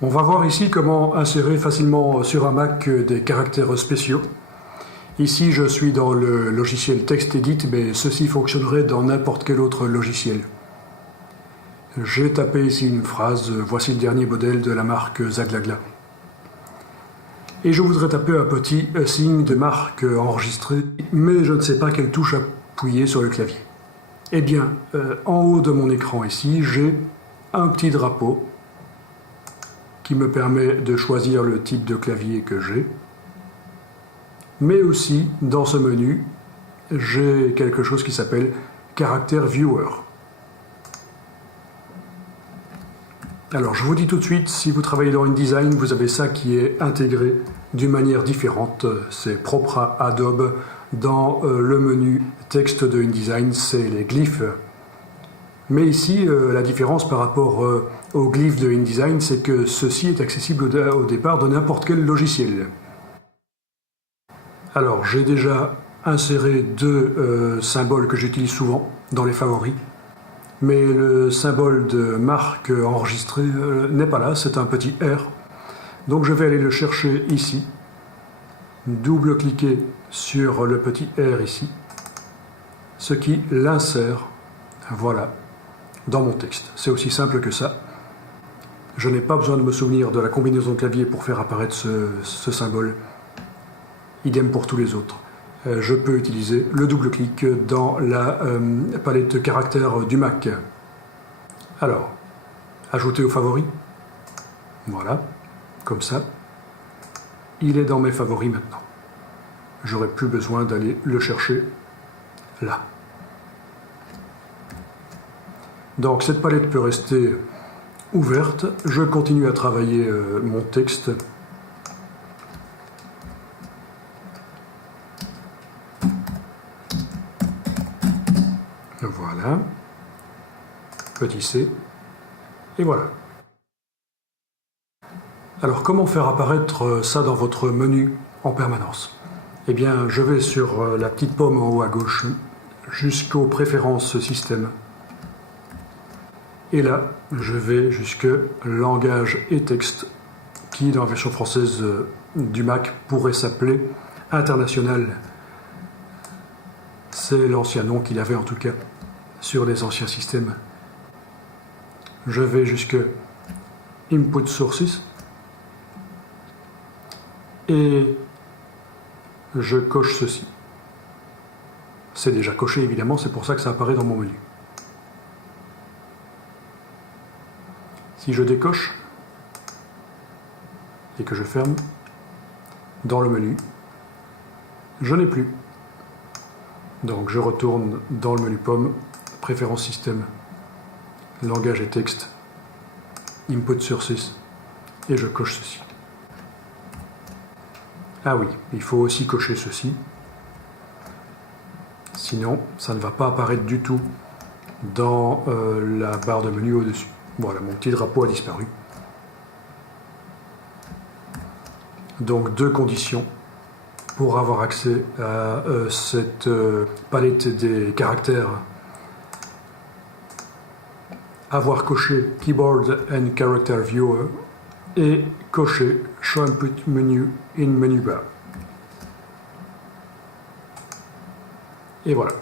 On va voir ici comment insérer facilement sur un Mac des caractères spéciaux. Ici, je suis dans le logiciel TextEdit, mais ceci fonctionnerait dans n'importe quel autre logiciel. J'ai tapé ici une phrase, voici le dernier modèle de la marque Zaglagla. Et je voudrais taper un petit signe de marque enregistré, mais je ne sais pas quelle touche appuyer sur le clavier. Eh bien, en haut de mon écran ici, j'ai un petit drapeau qui me permet de choisir le type de clavier que j'ai. Mais aussi, dans ce menu, j'ai quelque chose qui s'appelle Character Viewer. Alors, je vous dis tout de suite, si vous travaillez dans InDesign, vous avez ça qui est intégré d'une manière différente. C'est propre à Adobe. Dans le menu texte de InDesign, c'est les glyphes. Mais ici, la différence par rapport aux glyphes de InDesign, c'est que ceci est accessible au départ de n'importe quel logiciel. Alors, j'ai déjà inséré deux symboles que j'utilise souvent dans les favoris. Mais le symbole de marque enregistrée n'est pas là, c'est un petit R. Donc je vais aller le chercher ici. Double-cliquer sur le petit R ici. Ce qui l'insère, voilà, dans mon texte. C'est aussi simple que ça. Je n'ai pas besoin de me souvenir de la combinaison de clavier pour faire apparaître ce symbole. Idem pour tous les autres. Je peux utiliser le double-clic dans la palette caractères du Mac. Alors, ajouter aux favoris. Voilà, comme ça. Il est dans mes favoris maintenant. J'aurai plus besoin d'aller le chercher là. Donc cette palette peut rester ouverte. Je continue à travailler mon texte. Voilà. Petit c. Et voilà. Alors comment faire apparaître ça dans votre menu en permanence? Eh bien, je vais sur la petite pomme en haut à gauche jusqu'aux préférences système. Et là, je vais jusque langage et texte qui, dans la version française du Mac, pourrait s'appeler international. C'est l'ancien nom qu'il avait en tout cas sur les anciens systèmes. Je vais jusque Input Sources et je coche ceci. C'est déjà coché évidemment, c'est pour ça que ça apparaît dans mon menu. Si je décoche et que je ferme, dans le menu, je n'ai plus. Donc je retourne dans le menu pomme, préférences système, langage et texte, input sources, et je coche ceci. Ah oui, il faut aussi cocher ceci, sinon ça ne va pas apparaître du tout dans la barre de menu au-dessus. Voilà, mon petit drapeau a disparu. Donc deux conditions pour avoir accès à cette palette des caractères. Avoir coché Keyboard and Character Viewer et cocher Show Input Menu in Menu Bar. Et voilà.